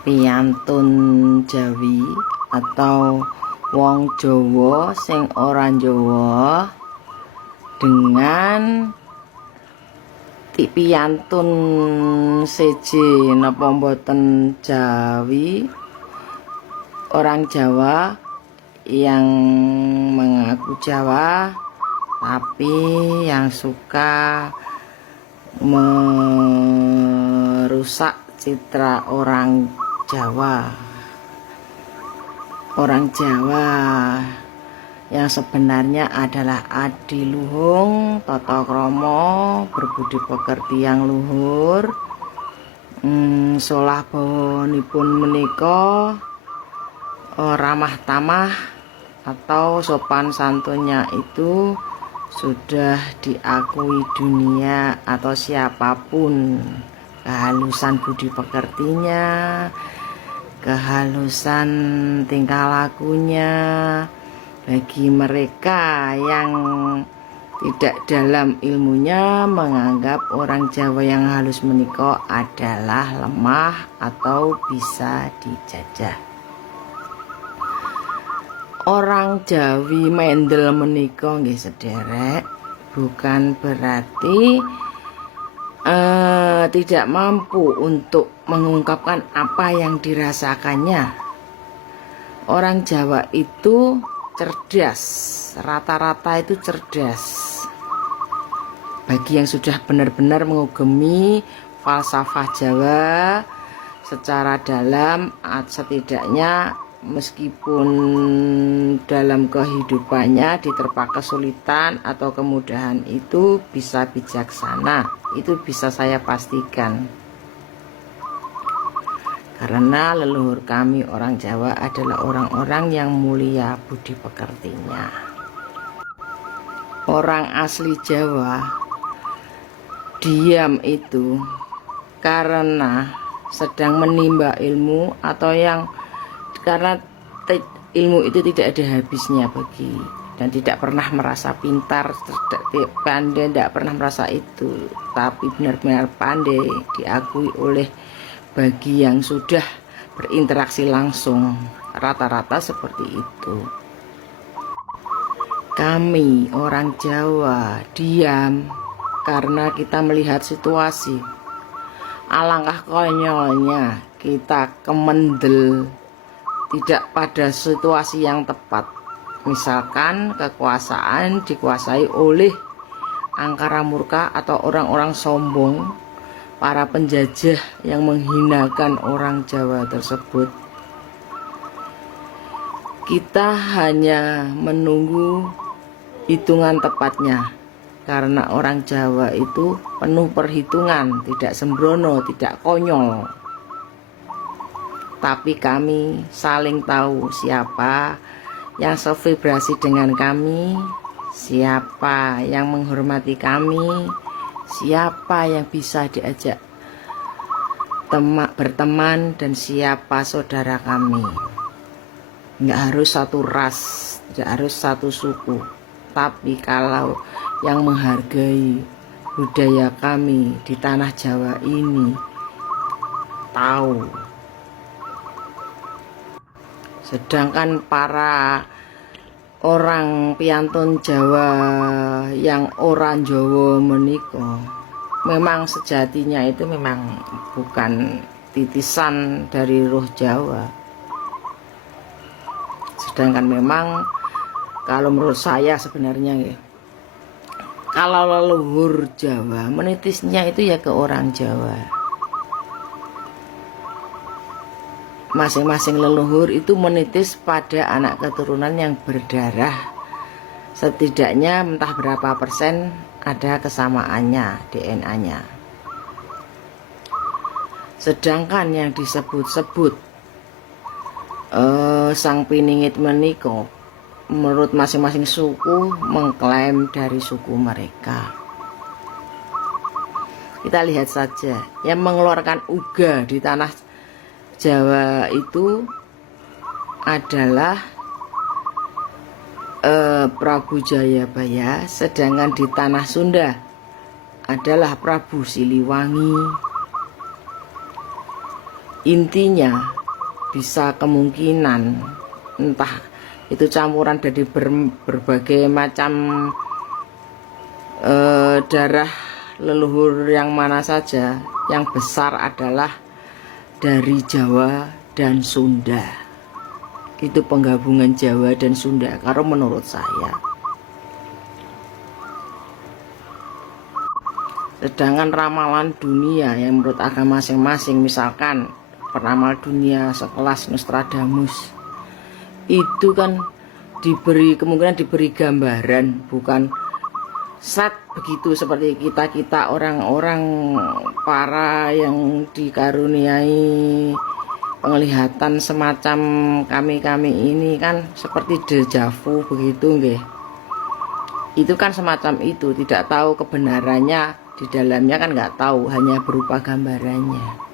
Piyantun Jawi atau wong Jawa sing ora Jawa dengan piyantun seje napa mboten Jawi, orang Jawa yang mengaku Jawa tapi yang suka merusak citra orang Jawa. Orang Jawa yang sebenarnya adalah adiluhung, tata krama, berbudi pekerti yang luhur, solah bawanipun menika ramah tamah atau sopan santunnya itu sudah diakui dunia atau siapapun. Kehalusan budi pekertinya, kehalusan tingkah lakunya, bagi mereka yang tidak dalam ilmunya menganggap orang Jawa yang halus menika adalah lemah atau bisa dijajah. Orang Jawi mendel menika nggih sederek bukan berarti tidak mampu untuk mengungkapkan apa yang dirasakannya. Orang Jawa itu cerdas, rata-rata itu cerdas. Bagi yang sudah benar-benar mengugemi falsafah Jawa secara dalam, setidaknya meskipun dalam kehidupannya diterpa kesulitan atau kemudahan, itu bisa bijaksana, itu bisa saya pastikan. Karena leluhur kami orang Jawa adalah orang-orang yang mulia budi pekertinya. Orang asli Jawa diam itu karena sedang menimba ilmu, atau yang karena ilmu itu tidak ada habisnya bagi, dan tidak pernah merasa pintar, pandai, tidak pernah merasa itu, tapi benar-benar pandai diakui oleh bagi yang sudah berinteraksi langsung, rata-rata seperti itu. Kami orang Jawa diam karena kita melihat situasi. Alangkah konyolnya kita kemendel tidak pada situasi yang tepat. Misalkan kekuasaan dikuasai oleh angkara murka atau orang-orang sombong, para penjajah yang menghinakan orang Jawa tersebut. Kita hanya menunggu hitungan tepatnya, karena orang Jawa itu penuh perhitungan, tidak sembrono, tidak konyol. Tapi kami saling tahu siapa yang sevibrasi dengan kami, siapa yang menghormati kami, siapa yang bisa diajak berteman, dan siapa saudara kami. Nggak harus satu ras, tidak harus satu suku, tapi kalau yang menghargai budaya kami di tanah Jawa ini tahu. Sedangkan para orang piyantun Jawa yang orang Jawa menika memang sejatinya itu memang bukan titisan dari roh Jawa. Sedangkan memang kalau menurut saya sebenarnya ya, kalau leluhur Jawa menitisnya itu ya ke orang Jawa. Masing-masing leluhur itu menitis pada anak keturunan yang berdarah. Setidaknya entah berapa persen ada kesamaannya, DNA-nya. Sedangkan yang disebut-sebut sang piningit menika, menurut masing-masing suku mengklaim dari suku mereka. Kita lihat saja, yang mengeluarkan uga di tanah Jawa itu adalah Prabu Jayabaya, sedangkan di tanah Sunda adalah Prabu Siliwangi. Intinya bisa kemungkinan entah itu campuran dari berbagai macam darah leluhur yang mana saja. Yang besar adalah dari Jawa dan Sunda. Itu penggabungan Jawa dan Sunda kalau menurut saya. Sedangkan ramalan dunia yang menurut agama masing-masing, misalkan peramal dunia sekelas Nostradamus, itu kan kemungkinan diberi gambaran, bukan set begitu seperti kita orang-orang para yang dikaruniai penglihatan semacam kami ini kan seperti dejavu begitu nggih. Itu kan semacam itu, tidak tahu kebenarannya di dalamnya kan nggak tahu, hanya berupa gambarannya.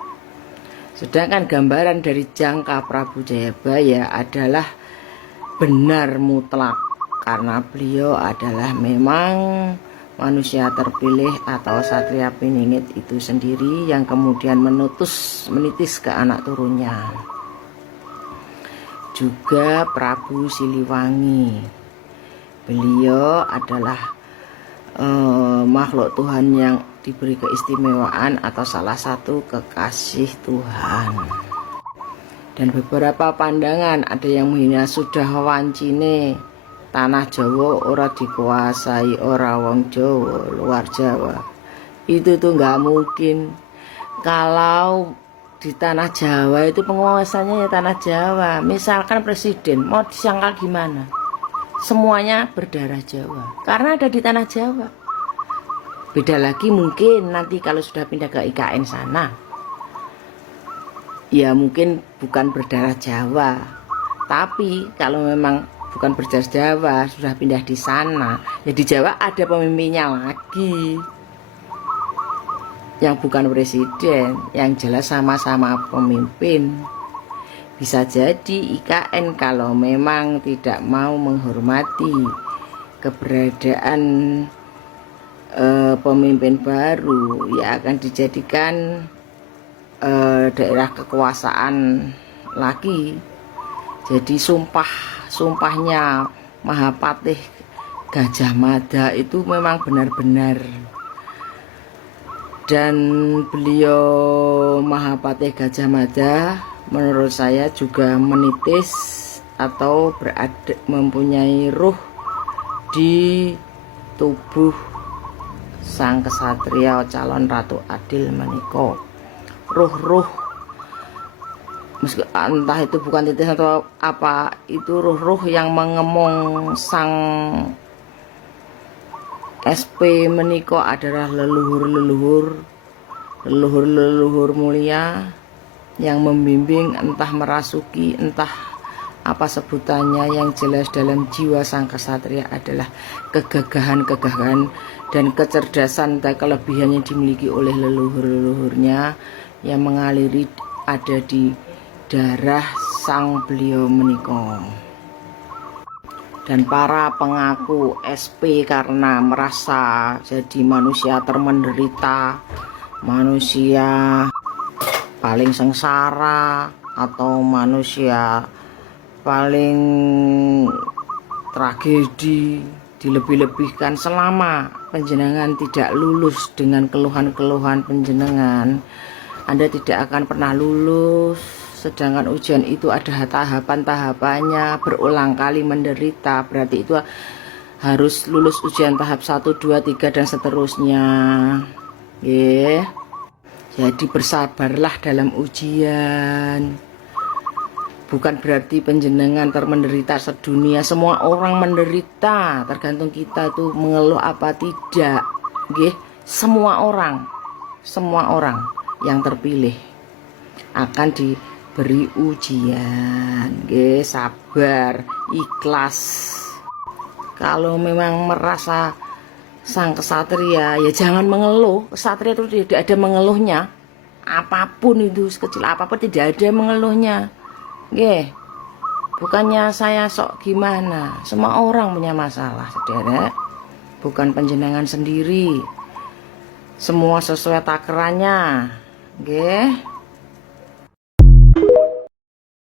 Sedangkan gambaran dari jangka Prabu Jayabaya adalah benar mutlak, karena beliau adalah memang manusia terpilih atau Satria Piningit itu sendiri yang kemudian menitis ke anak turunnya. Juga Prabu Siliwangi, beliau adalah makhluk Tuhan yang diberi keistimewaan atau salah satu kekasih Tuhan. Dan beberapa pandangan ada yang menghina sudah wancine tanah Jawa ora dikuasai ora wong Jawa, luar Jawa. Itu tuh nggak mungkin. Kalau di tanah Jawa itu penguasanya ya tanah Jawa. Misalkan presiden mau disangkal gimana? Semuanya berdarah Jawa karena ada di tanah Jawa. Beda lagi mungkin nanti kalau sudah pindah ke IKN sana, ya mungkin bukan berdarah Jawa. Tapi kalau memang bukan berdarah Jawa, sudah pindah di sana, ya di Jawa ada pemimpinnya lagi yang bukan presiden, yang jelas sama-sama pemimpin. Bisa jadi IKN kalau memang tidak mau menghormati keberadaan pemimpin baru, ya akan dijadikan daerah kekuasaan lagi. Jadi sumpahnya Mahapatih Gajah Mada itu memang benar-benar. Dan beliau Mahapatih Gajah Mada menurut saya juga menitis atau mempunyai ruh di tubuh sang kesatria calon Ratu Adil menika. Ruh-ruh, entah itu bukan titis atau apa, itu ruh-ruh yang mengemong sang SP menika adalah leluhur mulia yang membimbing, entah merasuki, entah apa sebutannya, yang jelas dalam jiwa sang kesatria adalah kegagahan dan kecerdasan dan kelebihan yang dimiliki oleh leluhurnya yang mengaliri ada di darah sang beliau menika. Dan para pengaku SP karena merasa jadi manusia termenderita, manusia paling sengsara, atau manusia paling tragedi, dilebih-lebihkan selama panjenengan tidak lulus dengan keluhan-keluhan panjenengan. Anda tidak akan pernah lulus, sedangkan ujian itu ada tahapan-tahapannya, berulang kali menderita, berarti itu harus lulus ujian tahap 1, 2, 3 dan seterusnya. Yeah. Jadi bersabarlah dalam ujian. Bukan berarti penjenengan termenderita sedunia. Semua orang menderita, tergantung kita tuh mengeluh apa tidak. Nggih, semua orang yang terpilih akan diberi ujian. Nggih, sabar, ikhlas. Kalau memang merasa sang kesatria, ya jangan mengeluh. Kesatria itu tidak ada mengeluhnya. Apapun itu, sekecil apapun tidak ada mengeluhnya. Nggih. Bukannya saya sok gimana. Semua orang punya masalah, saudara. Bukan panjenengan sendiri. Semua sesuai takarannya. Nggih.